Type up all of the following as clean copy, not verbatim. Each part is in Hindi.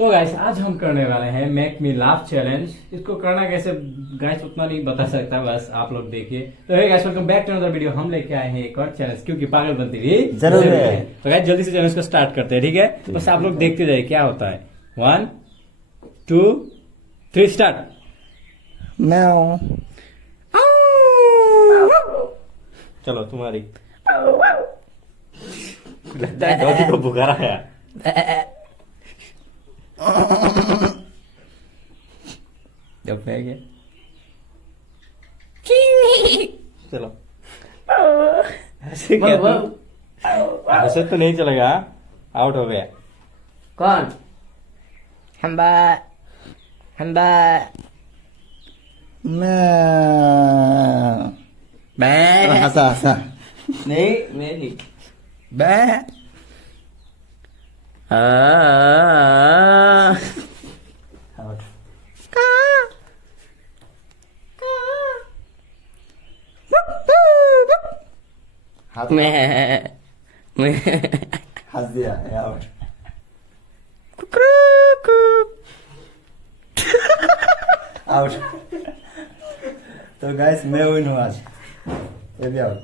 तो गाइस आज हम करने वाले हैं मेक मी लाफ चैलेंज। इसको करना कैसे गाइस उतना नहीं बता सकता, बस आप लोग देखिए। तो hey guys welcome back to another video. हम लेके आए हैं एक और चैलेंज, क्योंकि पागल बनती भी जरूर है। तो गाइस जल्दी से चैलेंज को स्टार्ट करते हैं, ठीक है? बस आप लोग देखते जाइए क्या होता है। 1 2 3 स्टार्ट। म्याऊ। चलो तुम्हारी। लगता है डॉगी को बुखार आया। जब है क्या? चलो ऐसे क्या ऐसे तो नहीं चलेगा, आउट हो गया। कौन? हम्बा हम्बा म्याऊ। बै हंसा हंसा। नहीं मेरी बै। आउट। हाथ मैं हंस दिया। आउट। आउट। तो गाइस मैं विन हूँ आज। ये भी आउट।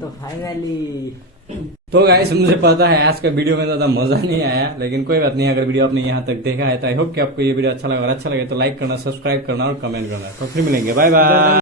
तो फाइनली तो गाइस मुझे पता है आज का वीडियो में ज्यादा मजा नहीं आया, लेकिन कोई बात नहीं। अगर वीडियो आपने यहाँ तक देखा है तो आई होप कि आपको ये वीडियो अच्छा लगा, और अच्छा लगे तो लाइक करना, सब्सक्राइब करना और कमेंट करना। तो फिर मिलेंगे, बाय बाय।